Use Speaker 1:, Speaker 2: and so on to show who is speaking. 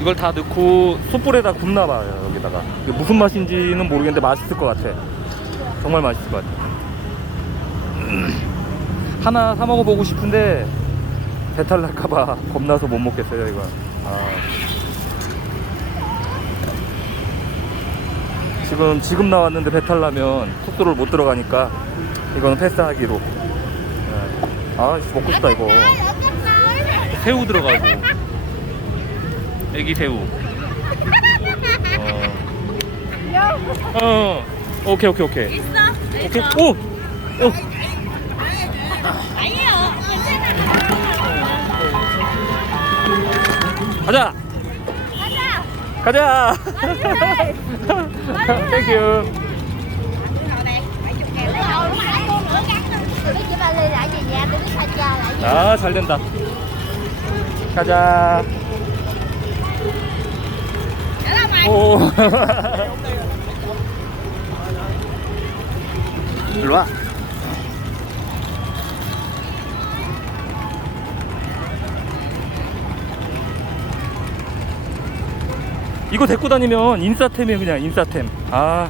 Speaker 1: 이걸 다 넣고 숯불에다 굽나 봐요 여기다가 이게 무슨 맛인지는 모르겠는데 맛있을 것 같아 정말 맛있을 것 같아 음. 하나 사 먹어보고 싶은데 배탈 날까봐 겁나서 못 먹겠어요 이거 아. 지금 지금 나왔는데 배탈 나면 숙소를 못 들어가니까 이거는 패스하기로 네. 아 먹고 싶다 이거 새우 들어가고 애기 새우 어, 어. 오케이 오케이 오케이
Speaker 2: 있어?
Speaker 1: 오케이 오! 오!
Speaker 2: 아니에요. 괜찮아.
Speaker 1: 가자! 가자! 땡큐
Speaker 3: lại
Speaker 1: 아 잘 된다 가자 오. 일로 와. 이거 데리고 다니면 인싸템이에요 그냥 인싸템. 아